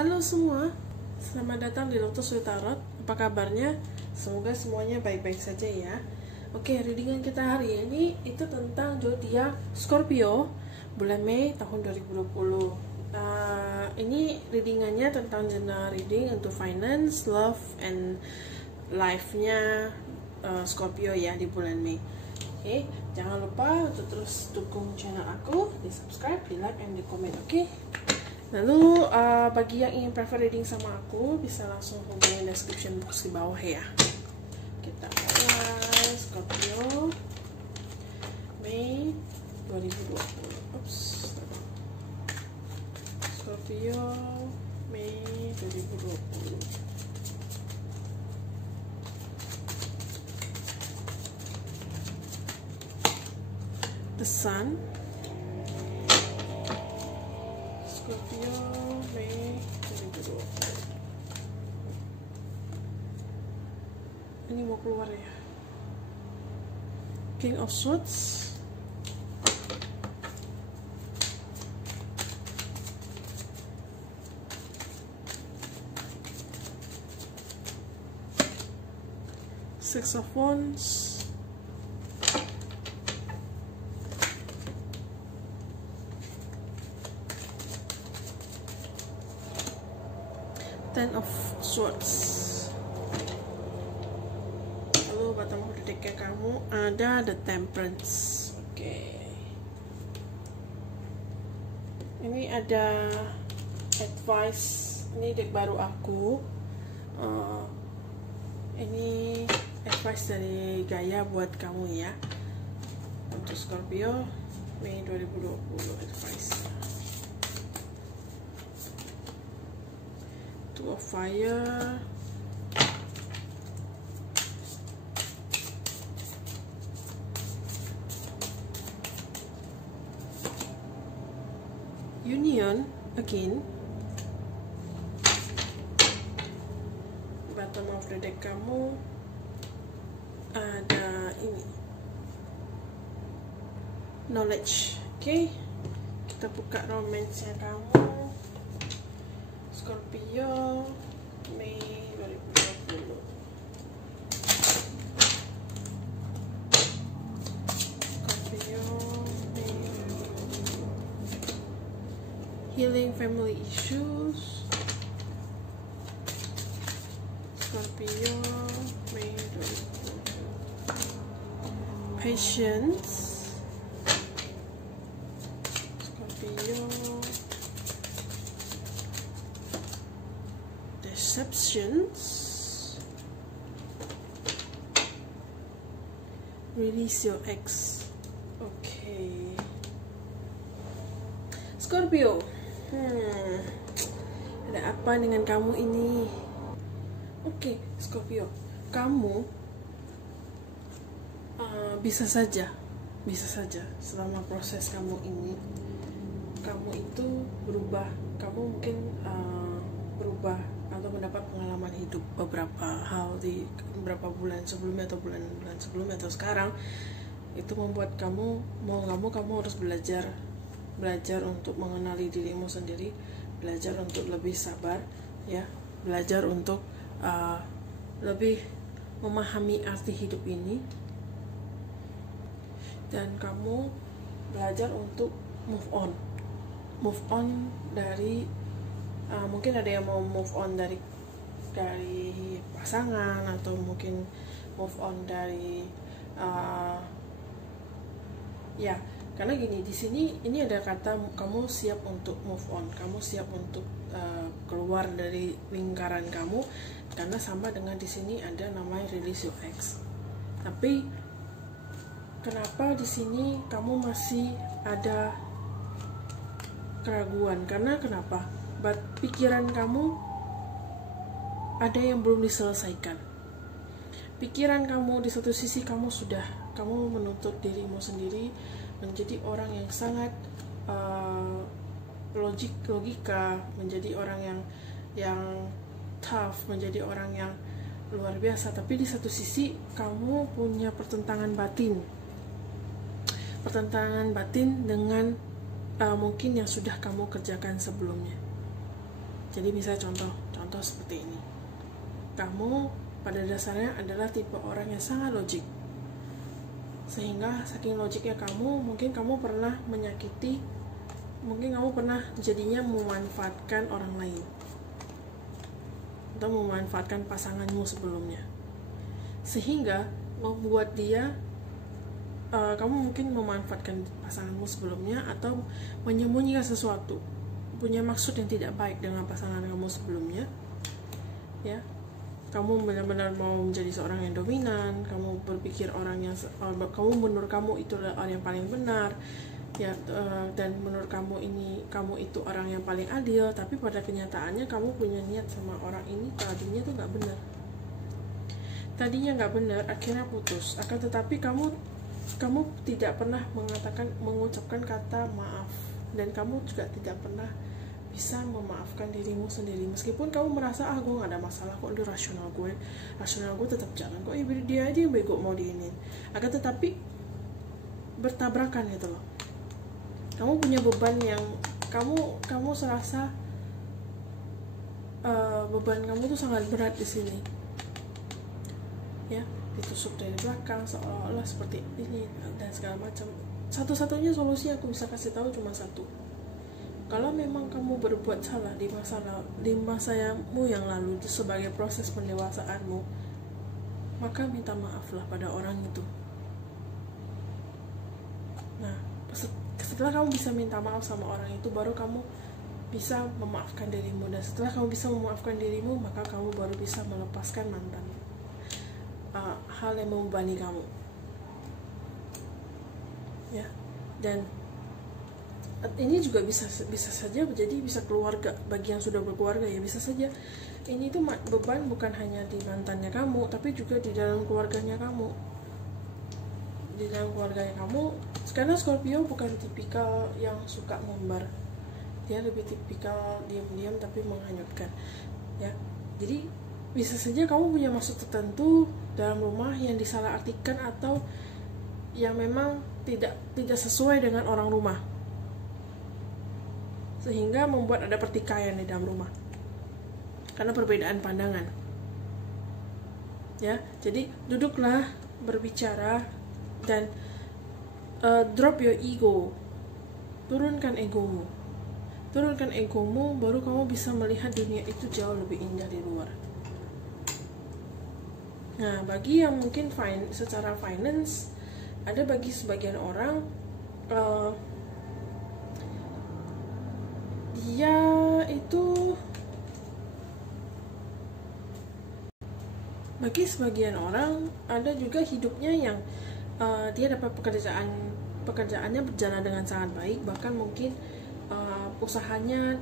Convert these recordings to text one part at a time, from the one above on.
Halo semua, selamat datang di Lotus with Tarot. Apa kabarnya? Semoga semuanya baik-baik saja ya. Oke, readingan kita hari ini itu tentang zodiak Scorpio bulan Mei tahun 2020. Ini readingannya tentang general reading untuk finance, love, and life-nya Scorpio ya di bulan Mei. Oke, jangan lupa untuk terus dukung channel aku, di subscribe, di like, and di komen. Oke. Lalu bagi yang ingin private reading sama aku bisa langsung hubungi description box di bawah ya. Kita mulai Scorpio Mei 2020. Oops. Scorpio Mei 2020. The Sun, Scorpio Mei 2020. Ini mau keluar ya. King of Swords, Six of Wands, Ten of Swords. Lalu bottom of the deck kamu ada The Temperance. Oke. Ini ada advice. Ini deck baru aku. Ini advice dari Gaia buat kamu ya. Untuk Scorpio Mei 2020 advice. Two of Fire, Union again. Bottom of the deck kamu ada ini Knowledge. Oke, kita buka romance-nya kamu Scorpio Mei 2020. Scorpio Mei 2020. Healing family issues. Scorpio Mei 2020. Patience. Scorpio. Deceptions. Release your ex. Okay. Scorpio. Ada apa dengan kamu ini? Oke, Scorpio. Kamu bisa saja selama proses kamu ini, kamu itu berubah. Kamu mungkin berubah atau mendapat pengalaman hidup beberapa hal di beberapa bulan sebelumnya atau bulan-bulan sebelumnya atau sekarang, itu membuat kamu kamu harus belajar untuk mengenali dirimu sendiri, belajar untuk lebih sabar ya, belajar untuk lebih memahami arti hidup ini, dan kamu belajar untuk move on dari mungkin ada yang mau move on dari pasangan, atau mungkin move on dari ya, karena gini, di sini ini ada kata kamu siap untuk move on, kamu siap untuk keluar dari lingkaran kamu, karena sama dengan di sini ada namanya release your ex. Tapi kenapa di sini kamu masih ada keraguan? Karena kenapa? Pikiran kamu ada yang belum diselesaikan. Pikiran kamu di satu sisi kamu menuntut dirimu sendiri menjadi orang yang sangat logika, menjadi orang yang tough, menjadi orang yang luar biasa. Tapi di satu sisi kamu punya pertentangan batin dengan mungkin yang sudah kamu kerjakan sebelumnya. Jadi misalnya contoh seperti ini. Kamu pada dasarnya adalah tipe orang yang sangat logik, sehingga saking logiknya kamu, mungkin kamu pernah menyakiti, mungkin kamu pernah jadinya memanfaatkan orang lain atau memanfaatkan pasanganmu sebelumnya, sehingga membuat dia kamu mungkin memanfaatkan pasanganmu sebelumnya atau menyembunyikan sesuatu, punya maksud yang tidak baik dengan pasangan kamu sebelumnya, ya. Kamu benar-benar mau menjadi seorang yang dominan, kamu berpikir kamu menurut kamu itu orang yang paling benar, ya, dan menurut kamu itu orang yang paling adil, tapi pada kenyataannya kamu punya niat sama orang ini tadinya tuh nggak benar, akhirnya putus. Akan tetapi kamu tidak pernah mengucapkan kata maaf, dan kamu juga tidak pernah bisa memaafkan dirimu sendiri, meskipun kamu merasa gue gak ada masalah kok, di rasional gue tetap jalan kok, dia aja yang bego mau diinin. Akan tetapi bertabrakan gitu loh. Kamu punya beban yang kamu serasa beban kamu tuh sangat berat di sini, ya, ditusuk dari belakang seolah-olah seperti ini dan segala macam. Satu-satunya solusi aku bisa kasih tahu cuma satu. Kalau memang kamu berbuat salah di masamu yang lalu sebagai proses pendewasaanmu, maka minta maaflah pada orang itu. Nah, setelah kamu bisa minta maaf sama orang itu, baru kamu bisa memaafkan dirimu, dan setelah kamu bisa memaafkan dirimu, maka kamu baru bisa melepaskan mantan hal yang membebani kamu, ya. Dan ini juga bisa saja bisa keluarga, bagi yang sudah berkeluarga ya bisa saja ini tuh beban bukan hanya di mantannya kamu, tapi juga di dalam keluarganya kamu. Karena Scorpio bukan tipikal yang suka ngumbar, dia lebih tipikal diam-diam tapi menghanyutkan, ya. Jadi bisa saja kamu punya maksud tertentu dalam rumah yang disalahartikan atau yang memang tidak sesuai dengan orang rumah, sehingga membuat ada pertikaian di dalam rumah karena perbedaan pandangan, ya. Jadi duduklah, berbicara, dan drop your ego, turunkan egomu, baru kamu bisa melihat dunia itu jauh lebih indah di luar. Nah, bagi yang mungkin secara finance, ada bagi sebagian orang dia itu, bagi sebagian orang ada juga hidupnya yang dia dapat pekerjaannya berjalan dengan sangat baik, bahkan mungkin usahanya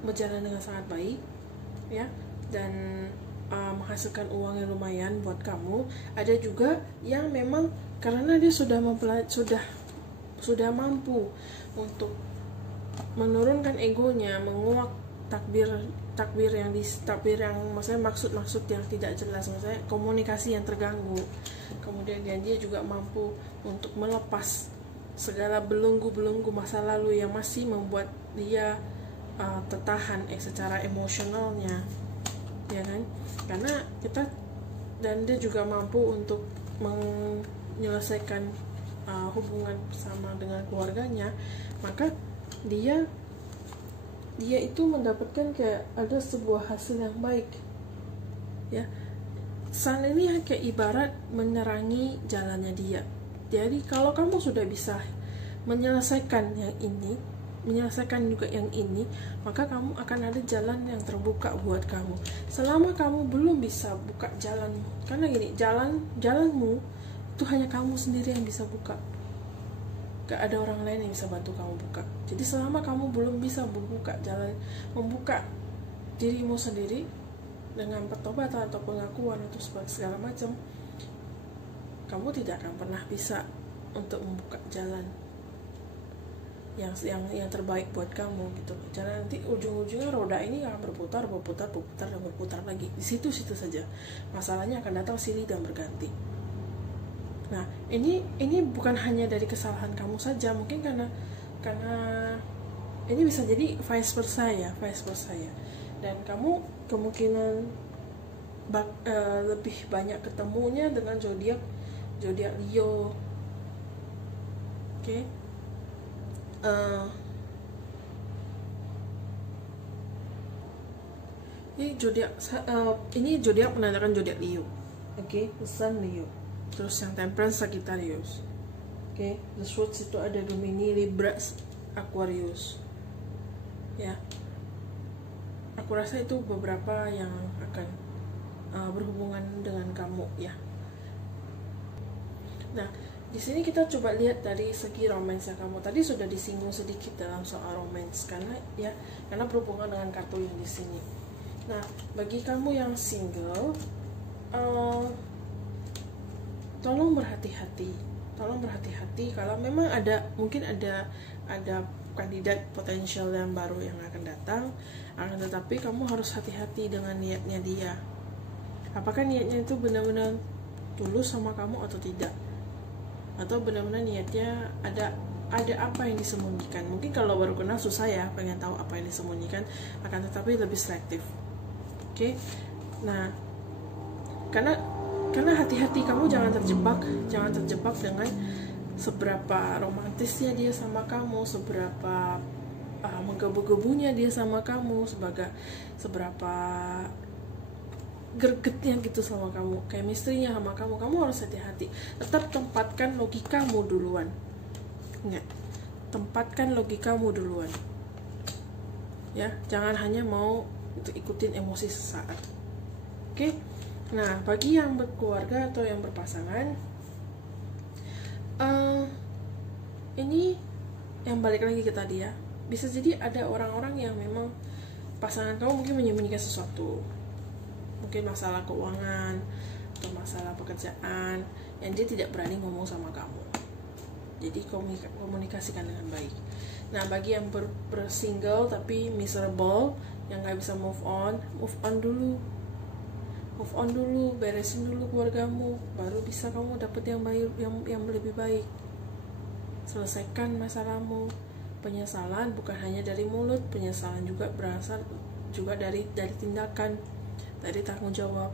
berjalan dengan sangat baik, ya, dan menghasilkan uang yang lumayan buat kamu. Ada juga yang memang karena dia sudah mampu untuk menurunkan egonya, menguak takbir yang maksudnya maksud yang tidak jelas, maksudnya komunikasi yang terganggu. Kemudian dia juga mampu untuk melepas segala belenggu masa lalu yang masih membuat dia tertahan secara emosionalnya, ya kan? Dan dia juga mampu untuk menyelesaikan hubungan bersama dengan keluarganya, maka dia itu mendapatkan kayak ada sebuah hasil yang baik, ya. Sun ini kayak ibarat menerangi jalannya dia. Jadi kalau kamu sudah bisa menyelesaikan juga yang ini, maka kamu akan ada jalan yang terbuka buat kamu. Selama kamu belum bisa buka jalan, karena gini, jalanmu itu hanya kamu sendiri yang bisa buka, gak ada orang lain yang bisa bantu kamu buka. Jadi selama kamu belum bisa membuka dirimu sendiri dengan pertobatan atau pengakuan atau segala macam, kamu tidak akan pernah bisa untuk membuka jalan yang terbaik buat kamu gitu. Jangan nanti ujung-ujungnya roda ini akan berputar dan berputar lagi di situ saja. Masalahnya akan datang silih dan berganti. Nah, ini bukan hanya dari kesalahan kamu saja, mungkin karena ini bisa jadi vice versa ya. dan kamu kemungkinan lebih banyak ketemunya dengan zodiak Leo. Oke. Ini zodiak menandakan zodiak Leo. Oke, Sun Leo. Terus yang Temperance Sagittarius. Oke, the Swords itu ada Gemini, Libra, Aquarius. Ya. Aku rasa itu beberapa yang akan berhubungan dengan kamu ya. Nah, di sini kita coba lihat dari segi romansnya kamu. Tadi sudah disinggung sedikit dalam soal romance karena berhubungan dengan kartu yang di sini. Nah, bagi kamu yang single, tolong berhati-hati. Kalau memang mungkin ada kandidat potensial yang baru yang akan datang, tetapi kamu harus hati-hati dengan niatnya dia. Apakah niatnya itu benar-benar tulus sama kamu atau tidak? Atau benar-benar niatnya ada apa yang disembunyikan? Mungkin kalau baru kenal susah ya, pengen tahu apa yang disembunyikan, tetapi lebih selektif. Oke. Nah, karena hati-hati, kamu jangan terjebak dengan seberapa romantisnya dia sama kamu, seberapa menggebu-gebunya dia sama kamu, seberapa gregetnya gitu sama kamu, chemistry-nya sama kamu. Kamu harus hati-hati. Tetap tempatkan logikamu duluan. Ingat, tempatkan logikamu duluan. Ya, jangan hanya mau ikutin emosi sesaat. Oke? Nah, bagi yang berkeluarga atau yang berpasangan, ini yang balik lagi ke tadi ya. Bisa jadi ada orang-orang yang memang pasangan kamu mungkin menyembunyikan sesuatu. Mungkin masalah keuangan atau masalah pekerjaan yang dia tidak berani ngomong sama kamu. Jadi komunikasikan dengan baik. Nah, bagi yang bersingle tapi miserable, yang gak bisa move on dulu, beresin dulu keluargamu, baru bisa kamu dapet yang lebih baik. Selesaikan masalahmu. Penyesalan bukan hanya dari mulut, penyesalan juga berasal juga dari tindakan, dari tanggung jawab,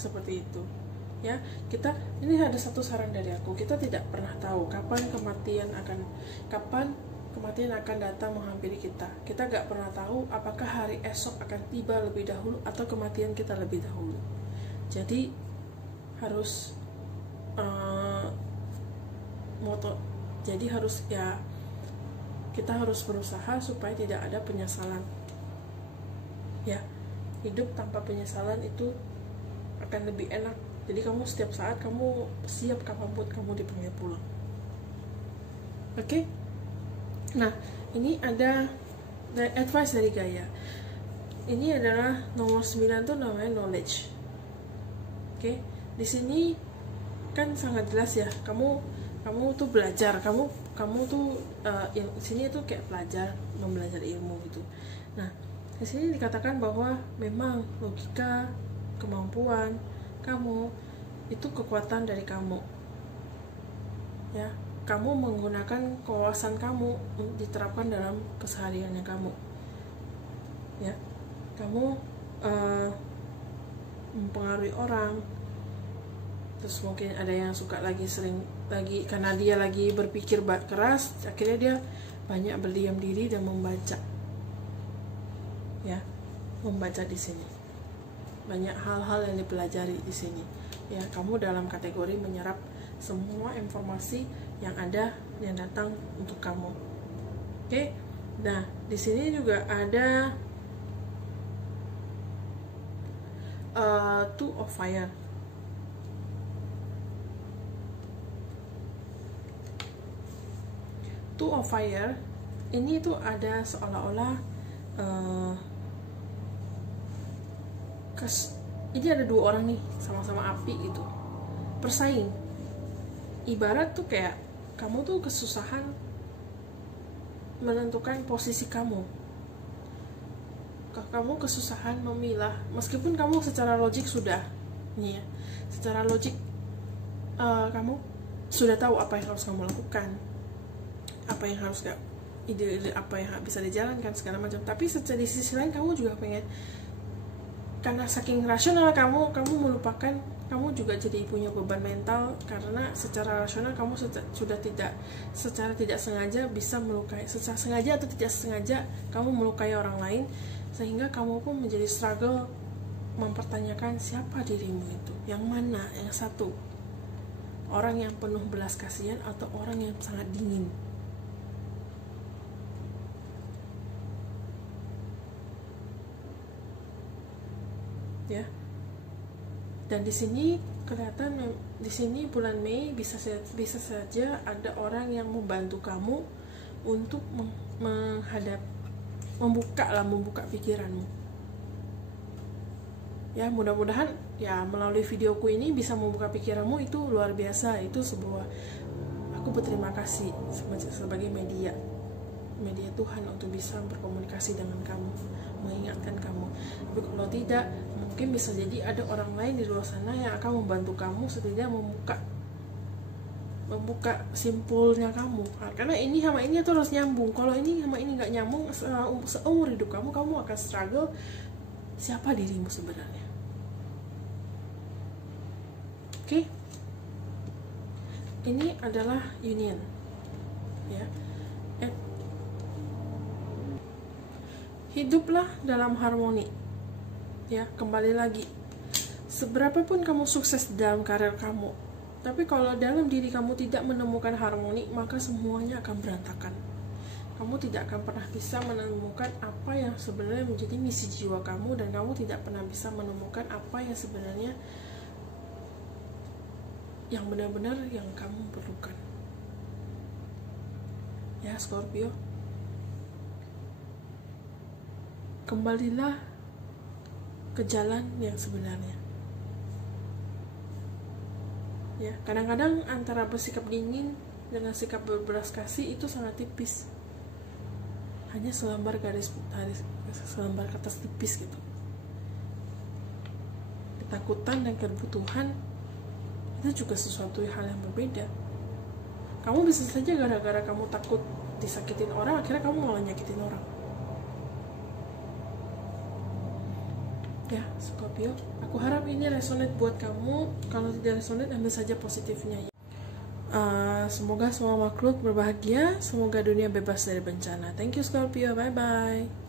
seperti itu ya. Ini ada satu saran dari aku, kita tidak pernah tahu kapan kematian akan datang menghampiri kita. Kita gak pernah tahu apakah hari esok akan tiba lebih dahulu atau kematian kita lebih dahulu. Jadi harus kita harus berusaha supaya tidak ada penyesalan ya. Hidup tanpa penyesalan itu akan lebih enak. Jadi kamu setiap saat kamu siap kapanpun kamu dipanggil pulang. Oke? Nah, ini ada advice dari Gaia. Ini adalah nomor 9 tuh namanya knowledge. Oke? Di sini kan sangat jelas ya. Kamu tuh belajar. Kamu tuh di sini tuh kayak belajar ilmu gitu. Nah, di sini dikatakan bahwa memang logika, kemampuan kamu itu kekuatan dari kamu. Ya, kamu menggunakan kewawasan kamu diterapkan dalam kesehariannya kamu. Ya, kamu mempengaruhi orang. Terus mungkin ada yang suka karena dia lagi berpikir keras, akhirnya dia banyak berdiam diri dan membaca. Ya, membaca di sini banyak hal-hal yang dipelajari di sini ya. Kamu dalam kategori menyerap semua informasi yang datang untuk kamu. Oke. Nah, di sini juga ada Two of Fire. Two of Fire ini tuh ada seolah-olah ini ada dua orang nih sama-sama api gitu, bersaing. Ibarat tuh kayak kamu tuh kesusahan menentukan posisi kamu. Kamu kesusahan memilah, meskipun kamu secara logik sudah nih ya, secara logik kamu sudah tahu apa yang harus kamu lakukan, apa yang harus ide-ide apa yang bisa dijalankan segala macam. Tapi di sisi lain kamu juga pengen, karena saking rasional kamu melupakan, kamu juga jadi punya beban mental karena secara rasional kamu sudah tidak, secara tidak sengaja bisa melukai, secara sengaja atau tidak sengaja kamu melukai orang lain, sehingga kamu pun menjadi struggle mempertanyakan siapa dirimu itu, yang mana, yang satu, orang yang penuh belas kasihan atau orang yang sangat dingin. Ya, dan di sini kelihatan, di sini bulan Mei bisa saja ada orang yang membantu kamu untuk membuka pikiranmu. Ya, mudah-mudahan ya melalui videoku ini bisa membuka pikiranmu, itu luar biasa. Itu aku berterima kasih sebagai media Tuhan untuk bisa berkomunikasi dengan kamu, mengingatkan kamu. Tapi kalau tidak, mungkin bisa jadi ada orang lain di luar sana yang akan membantu kamu setidaknya membuka simpulnya kamu. Karena ini sama ini itu harus nyambung. Kalau ini sama ini nggak nyambung, seumur hidup kamu akan struggle siapa dirimu sebenarnya. Oke? Ini adalah union. Ya. Hiduplah dalam harmoni. Ya, kembali lagi. Seberapapun kamu sukses dalam karir kamu, tapi kalau dalam diri kamu tidak menemukan harmoni, maka semuanya akan berantakan. Kamu tidak akan pernah bisa menemukan apa yang sebenarnya menjadi misi jiwa kamu, dan kamu tidak pernah bisa menemukan apa yang sebenarnya yang benar-benar yang kamu perlukan. Ya, Scorpio, kembalilah ke jalan yang sebenarnya. Ya, kadang-kadang antara bersikap dingin dengan sikap berbelas kasih itu sangat tipis. Hanya selembar selembar kertas tipis gitu. Ketakutan dan kebutuhan itu juga sesuatu hal yang berbeda. Kamu bisa saja gara-gara kamu takut disakitin orang, akhirnya kamu malah nyakitin orang. Ya, Scorpio, aku harap ini resonate buat kamu. Kalau tidak resonate, ambil saja positifnya. Semoga semua makhluk berbahagia, semoga dunia bebas dari bencana. Thank you, Scorpio, bye-bye.